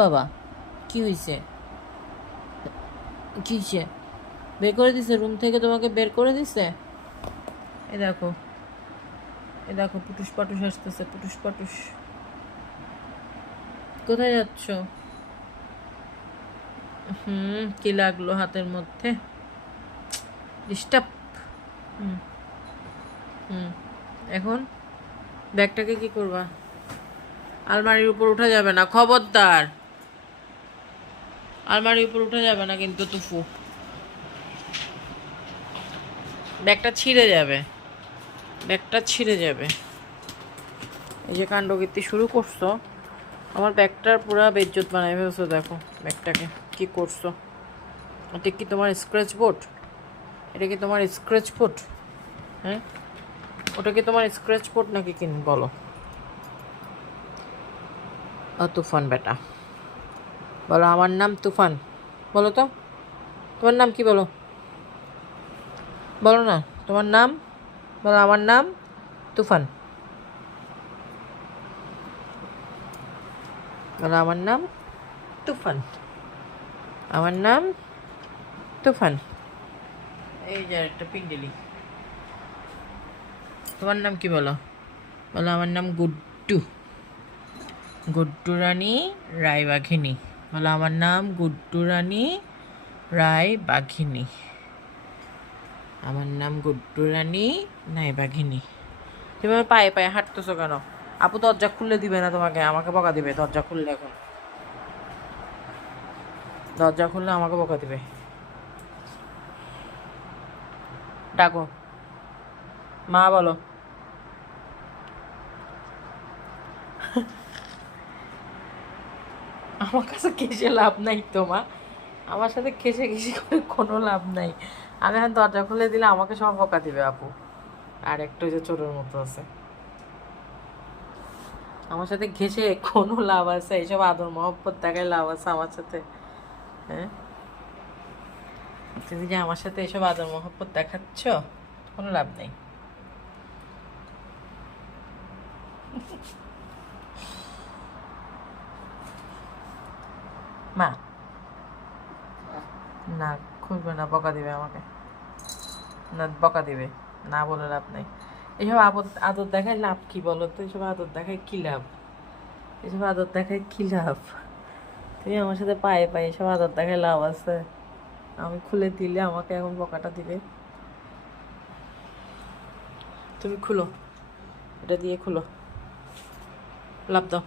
বাবা, কি হয়েছে? কি হয়েছে? বের করে দিছে রুম থেকে? তোমাকে বের করে দিছে? এ দেখো, এ দেখো, পুটুস পাটুস আসতেছে, পুটুস পাটুস। কোথায় যাচ্ছ? কি লাগলো হাতের মধ্যে? ডিস্টার্ব। হুম। হুম। এখন ব্যাগটাকে কি করবা? আলমারির উপর উঠা যাবে না, খবরদার। আলমারির উপর উঠা যাবে না কিন্তু তুফু, ব্যাগটা ছিঁড়ে যাবে, ব্যাগটা ছিঁড়ে যাবে। এই যে কাণ্ডকীর্তি শুরু করছো, আমার ব্যাগটার পুরা বেজ্জত বানাই ফেলছো। দেখো ব্যাগটাকে কি করছো। এটা কি তোমার স্ক্র্যাচ বোর্ড? এটা কি তোমার স্ক্র্যাচ বোর্ড? হ্যাঁ, ওটা কি তোমার স্ক্র্যাচ বোর্ড নাকি কিন বলো? তুফান বেটা, বলো আমার নাম তুফান। বলো তো, তোমার নাম কি? বলো, বলো না তোমার নাম। বলো আমার নাম তুফান। বলো আমার নাম তুফান। আমার নাম তুফান। এই যে একটা পিন্ডেলি। তোমার নাম কি? বলো, বলো আমার নাম গুড্ডু, গুড্ডু রানী রায় বাঘিনী। বলো আমার নাম গুড্ডু রানী রায় বাঘিনী। আমার নাম গুড্ডু রানী রায় বাঘিনী। তুমি আমার পায়ে পায়ে হাঁটতেছো কেন? আপু দরজা খুললে দিবে না তোমাকে, আমাকে বকা দিবে দরজা খুললে। এখন দরজা খুললে আমাকে বকা দিবে। ডাকো মা, বলো। আমার কাছে কেসে লাভ নাই তো মা, আমার সাথে খেসে খেসে করে কোনো লাভ নাই। আমি এখন দরজা খুলে দিলে আমাকে সব বকা দিবে আপু। আর একটু যে চোরের মতো আছে, আমার সাথে ঘেসে কোনো লাভ আছে? এইসব আদর মহব্বত দেখায় লাভ আছে আমার সাথে? হ্যাঁ, তুমি যে আমার সাথে এসব আদর মহব্বত দেখাচ্ছ, কোনো লাভ নেই। মা, না খুলবে না, বকা দিবে আমাকে। না বকা দিবে, না বলে লাভ নেই। এইসব আদর দেখায় লাভ কি বলো তো? এইসব আদর দেখায় কি লাভ? এসব আদর দেখায় কি লাভ? তুমি আমার সাথে পায়ে পায়ে এসব আদর দেখায় লাভ আছে? আমি খুলে দিলে আমাকে এখন বকাটা দিবে। তুমি খুলো, এটা দিয়ে খুলো, লাভ দাও।